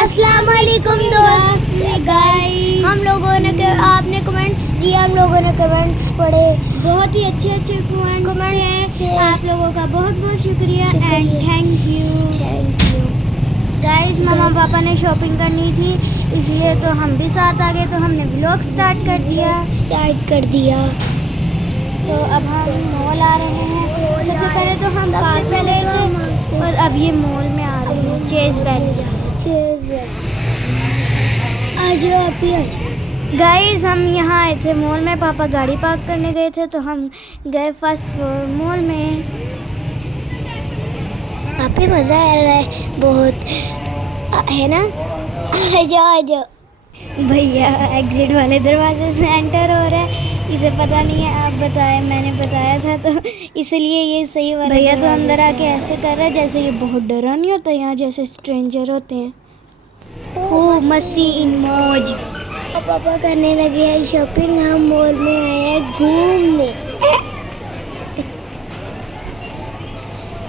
अस्सलाम वालेकुम दोस्त गाइस, हम लोगों ने आपने कमेंट्स दिए, हम लोगों ने कमेंट्स पढ़े, बहुत ही अच्छे कमेंट्स हैं। आप लोगों का बहुत बहुत शुक्रिया एंड थैंक यू गाइस। मम्मा पापा ने शॉपिंग करनी थी इसलिए तो हम भी साथ आ गए, तो हमने व्लॉग स्टार्ट कर दिया। तो अब हम मॉल आ रहे हैं। सबसे पहले तो हम पार्क में गए थे और अब ये मॉल में आ रहे हैं, चेज वैली। गाइस हम यहाँ आए थे मॉल में, पापा गाड़ी पार्क करने गए थे, तो हम गए फर्स्ट फ्लोर मॉल में। आप ही मज़ा आ रहा है बहुत, है ना? आजो भैया एग्जिट वाले दरवाजे से एंटर हो रहा है, इसे पता नहीं है। आप बताएं, मैंने बताया था तो इसलिए ये सही वाला भैया तो अंदर आके ऐसे कर रहा है जैसे ये बहुत डरा नहीं होता, यहाँ जैसे स्ट्रेंजर होते हैं। खूब मस्ती इन मौज। और पापा करने लगे हैं शॉपिंग, हम मॉल में आए हैं घूमने।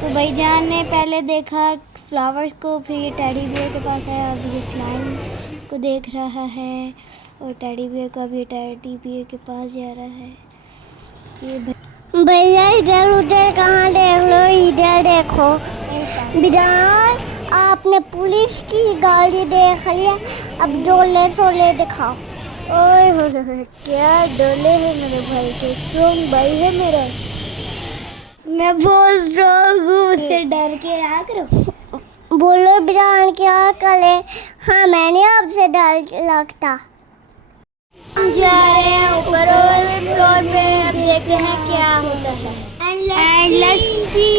तो भाईजान ने पहले देखा फ्लावर्स को, फिर ये टेडी बियर के पास आया, अब ये स्लाइम उसको देख रहा है और टेडी बियर का भी टेडी बियर के पास जा रहा है। ये भैया इधर उधर कहाँ देख लो, इधर देखो। बिदार आपने पुलिस की गाड़ी देख लिया, अब डोले सोले दिखाओ। ओए हो क्या डोले है मेरे भाई के, स्ट्रॉन्ग भाई है मेरा। मैं बहुत स्ट्रॉन्ग हूँ, मुझसे डर के आ करो। बोलो बिदान क्या करे, हाँ मैंने आपसे डर लगता। हम जा रहे हैं ऊपर और फ्लोर पे, देखते हैं क्या होता है। And let's see.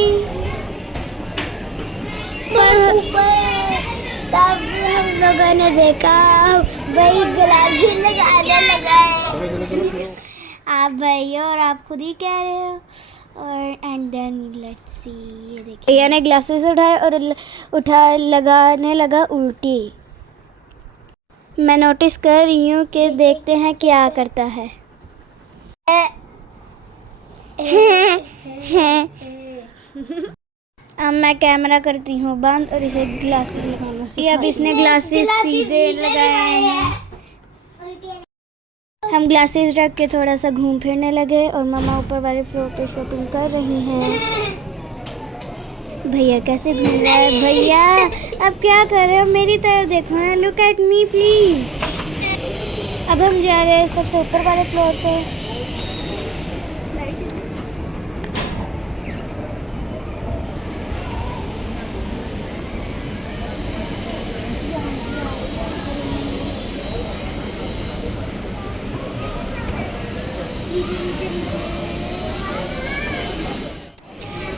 पर ऊपर तब हम लोगों ने देखा भाई गुलाबी लगाने लगा है। आप भाई और आप खुद ही कह रहे हो। और एंड देन लेट्स सी, ये देखिए भैया ने ग्लासेस उठाए और लगाने लगा उल्टी। मैं नोटिस कर रही हूँ कि देखते हैं क्या करता है। अब मैं कैमरा करती हूँ बंद और इसे ग्लासेस लगाना सीखा। अब इसने ग्लासेस सीधे लगाए हैं। हम ग्लासेस रख के थोड़ा सा घूम फिरने लगे और मम्मा ऊपर वाले फ्लोर पे शॉपिंग कर रही हैं। भैया कैसे घूम रहा है भैया, अब क्या कर रहे हो, मेरी तरफ देखो ना, लुक एट मी प्लीज। अब हम जा रहे हैं सबसे ऊपर वाले फ्लोर पे।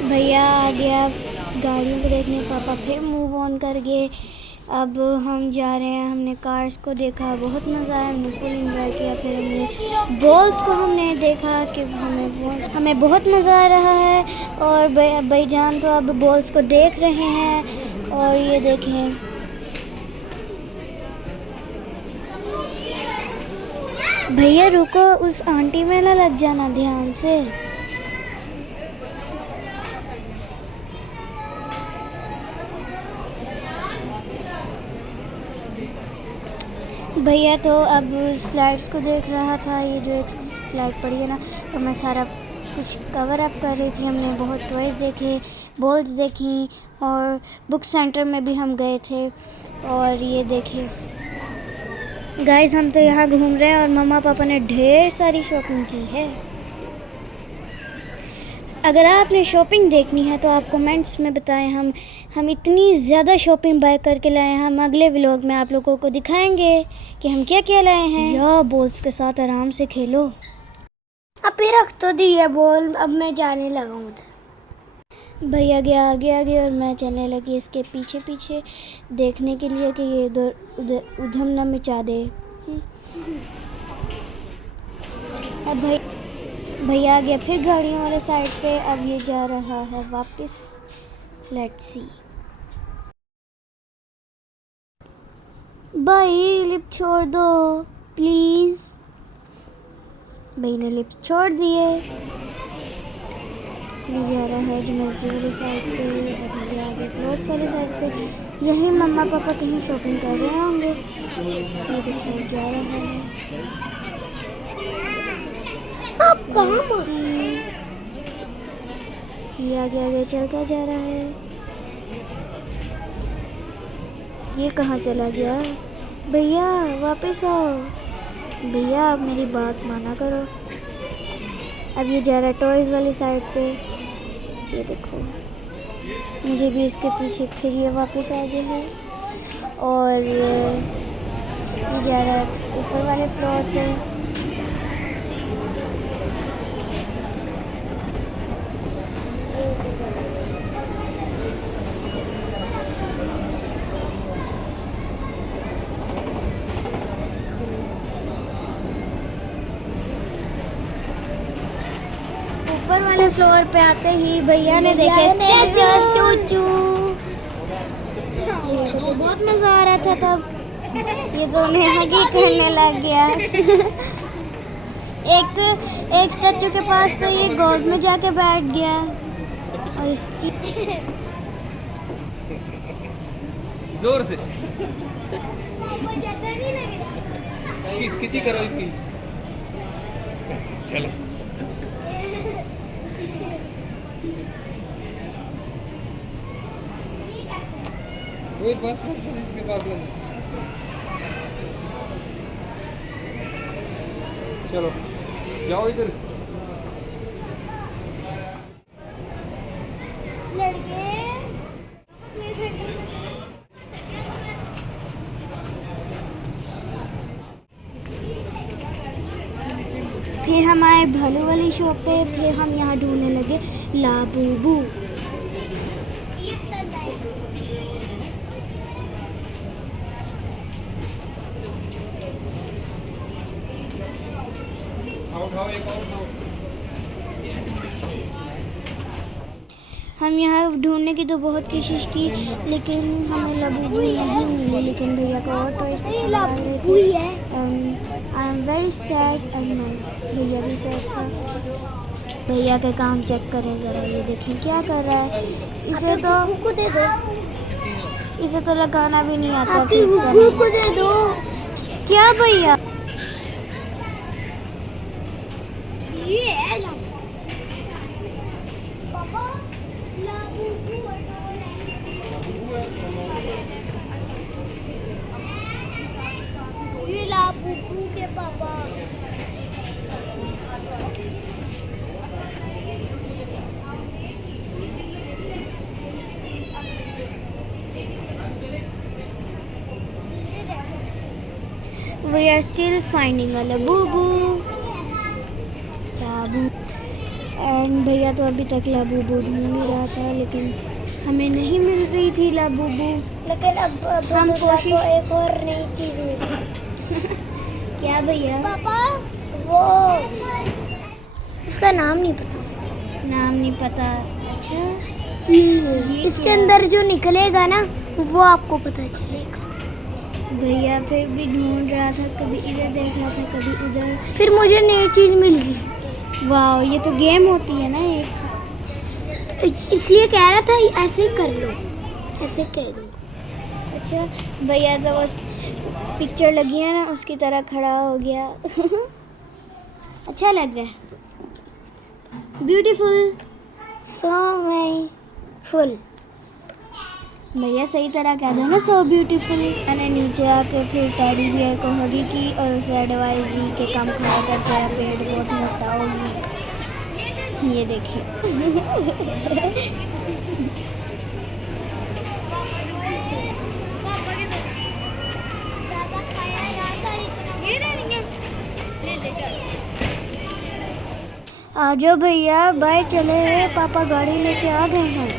भैया आ गया गाड़ियों को देखने, पापा फिर मूव ऑन कर गए। अब हम जा रहे हैं, हमने कार्स को देखा, बहुत मज़ा आया, हमने फुल इंजॉय किया। फिर हमने बॉल्स को हमने देखा कि हमें बहुत मज़ा आ रहा है। और भाईजान तो अब बॉल्स को देख रहे हैं। और ये देखें भैया रुको, उस आंटी में ना लग जाना, ध्यान से। भैया तो अब स्लाइड्स को देख रहा था, ये जो एक स्लाइड पड़ी है ना, तो मैं सारा कुछ कवर अप कर रही थी। हमने बहुत टॉयज़ देखे, बॉल्स देखी और बुक सेंटर में भी हम गए थे। और ये देखिए गाइस, हम तो यहाँ घूम रहे हैं और मम्मा पापा ने ढेर सारी शॉपिंग की है। अगर आपने शॉपिंग देखनी है तो आप कमेंट्स में बताएं, हम इतनी ज़्यादा शॉपिंग बाय करके लाए हैं। हम अगले व्लॉग में आप लोगों को दिखाएंगे कि हम क्या क्या लाए हैं। या बॉल्स के साथ आराम से खेलो। अब ही रख तो दी है बॉल, अब मैं जाने लगा हूँ उधर। भैया गया आगे और मैं चलने लगी इसके पीछे पीछे, देखने के लिए कि ये उधर उधम न मचा दे। अब भैया आ गया फिर गाड़ियों वाले साइड पे, अब ये जा रहा है वापस। Let's see. भाई लिफ्ट छोड़ दो प्लीज़। भाई ने लिफ्ट छोड़ दिए। ये जा रहा है जनरल वाली साइड पे, अब ये आगे क्लोथ्स वाली साइड पे। यही मम्मा पापा कहीं शॉपिंग कर रहे होंगे। ये देखिए जा रहा है। आप कहाँ ये आगे आगे चलता जा रहा है। ये कहाँ चला गया? भैया वापस आओ। भैया आप मेरी बात माना करो। अब ये जा रहा है टॉयज़ वाली साइड पे। ये देखो मुझे भी इसके पीछे, फिर ये वापस आ गया है। और ये जा रहा है ऊपर वाले फ्लोर पे। ऊपर वाले फ्लोर पे आते ही भैया ने देखे स्टैचू। बहुत मजा आ रहा था तब। ये दोनों हगी करने लग गया। एक स्टैचू के पास तो ये गोद में जाके बैठ गया और इसकी जोर से खिंची करो इसकी। चलो वही बस इसके पास लेना। चलो जाओ इधर। लड़के फिर हम आए भालू वाली शॉप पे। फिर हम यहाँ ढूंढने लगे लाबूबू। उठाओ एक और उठाओ। हम यहाँ ढूंढने की तो बहुत कोशिश की लेकिन हमें लाबूबू नहीं मिली। लेकिन भैया को और टॉयज पसंद आ रहे थे। I am very sad and भैया भी सैड था। भैया के काम चेक करें ज़रा। ये देखें क्या कर रहा है। इसे तो लगाना भी नहीं आता। को दे दो। क्या भैया? ये है पापा ये लाबूबू के पापा। We are still finding a Labubu. And भैया तो अभी तक लाबूबू ढूंढ ही रहा था लेकिन हमें नहीं मिल रही थी लाबूबू। लेकिन अब हम कोशिश एक और नई चीज मिली। क्या भैया? पापा वो उसका नाम नहीं पता। नाम नहीं पता। अच्छा इसके अंदर जो निकलेगा ना वो आपको पता चलेगा। भैया फिर भी ढूंढ रहा था। कभी इधर देख रहा था कभी उधर। फिर मुझे नई चीज मिल गई। वाह ये तो गेम होती है ना एक। इसलिए कह रहा था ऐसे ही कर लो, ऐसे कह दो। अच्छा भैया तो बस पिक्चर लगी है ना उसकी तरह खड़ा हो गया। अच्छा लग रहा है। ब्यूटीफुल। So very full. भैया सही तरह कह दो ना सो ब्यूटीफुल। मैंने नीचे आके फिर टेडी बियर को हगी की और उसे एडवाइस दी कि कम खाया कर तेरा पेट बहुत मोटा होगी। ये देखें। आजो भैया बाय चले। पापा गाड़ी लेके आ गए हैं।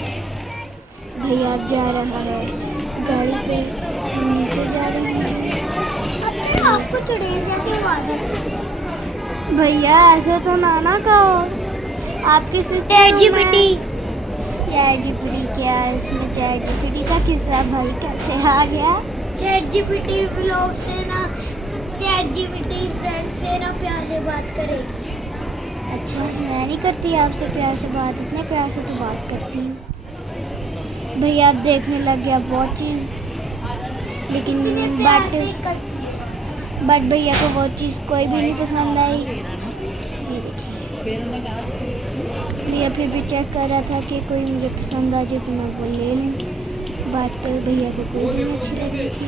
भैया अब जा रहा है गाड़ी पे। हम नीचे जा रहे हैं। आपको चुड़ैल जैसे वादा। भैया ऐसे तो ना कहो। आपकी sister chat GPT. Chat GPT क्या? इसमें चैट जीपीटी का किस्सा भाई कैसे आ गया? चैट जीपीटी व्लॉग से ना, चैट जीपीटी फ्रेंड से ना प्यार से बात करेगी। अच्छा मैं नहीं करती आपसे प्यार से बात। इतने प्यार से तो बात करती हूँ। भैया अब देखने लग गया वॉचेस, लेकिन बट भैया को वो चीज़ कोई भी नहीं पसंद आई। ये देखिए, भैया फिर भी चेक कर रहा था कि कोई मुझे पसंद आ जाए तो मैं वो ले लूँ, बट भैया को कोई भी नहीं अच्छी लग रही थी।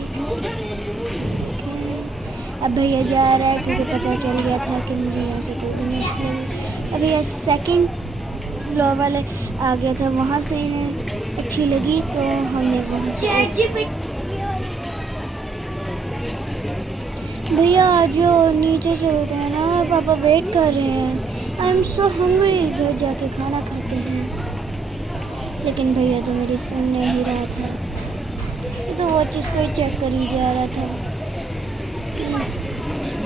अब भैया जा रहा है क्योंकि पता चल गया था कि मुझे यहाँ से कोई भी नहीं अच्छी लगी। अब भैया सेकंड फ्लोर वाले आ गया था, वहाँ से इन्हें अच्छी लगी तो हमने वहाँ से भैया आज नीचे चलते हैं ना, पापा वेट कर रहे हैं। आई एम सो हंग्री, घर जाके खाना खाते हैं। लेकिन भैया तो मेरी सुन नहीं रहा था, तो वो चीज़ कोई चेक कर ही जा रहा था।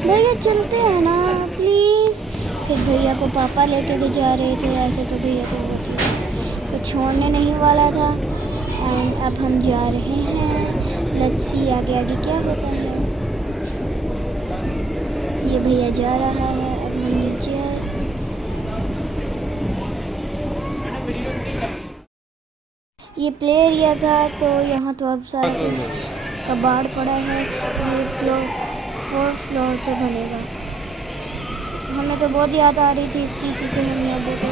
भैया चलते हैं ना प्लीज़। फिर भैया को पापा लेके भी जा रहे थे, ऐसे तो भैया तो वो चीज़ तो छोड़ने नहीं वाला था। एंड अब हम जा रहे हैं, लेट्स सी आगे आगे क्या होता है। ये भैया जा रहा है, अब हम नीचे ये प्ले एरिया था, तो यहाँ तो अब सारा कबाड़ पड़ा है। ये फोर्थ फ्लोर पे बनेगा। हमें तो बहुत याद आ रही थी इसकी, क्योंकि हमने अभी तो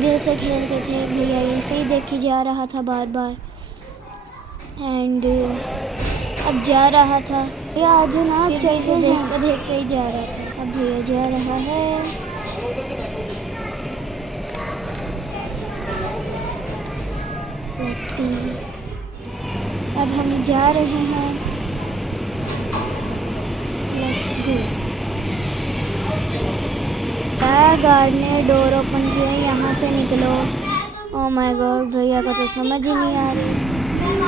दिल से खेलते थे। भैया ऐसे ही देखी जा रहा था बार बार, एंड अब जा रहा था। भैया आज ना आप चलते देखते देखते ही जा रहा था। अब भैया जा रहा है, लेट्स सी। अब हम जा रहे हैं, लेट्स गो। गार्ड ने डोर ओपन किया, यहाँ से निकलो। ओह माय गॉड, भैया को तो समझ ही नहीं आ रही।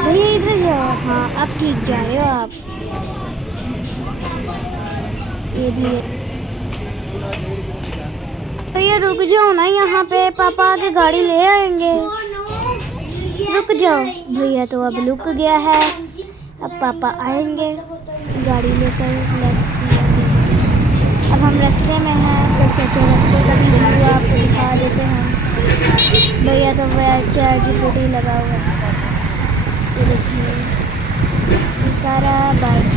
भैया इधर जाओ। हाँ अब ठीक जा रहे हो आप। ये भी भैया रुक जाओ ना, यहाँ पे पापा आके गाड़ी ले आएंगे। रुक जाओ। भैया तो अब रुक गया है, अब पापा आएंगे गाड़ी लेकर। Let's see. अब हम रास्ते में हैं, तो सोचो रास्ते का भी व्यू आपको दिखा देते हैं। भैया तो ChatGPT लगा हुआ है, ये देखिए ये सारा बाइक।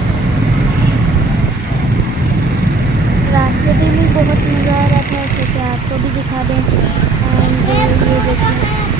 रास्ते में भी बहुत मज़ा आ रहा था, सोचा आपको भी दिखा दें। एंड ये देखिए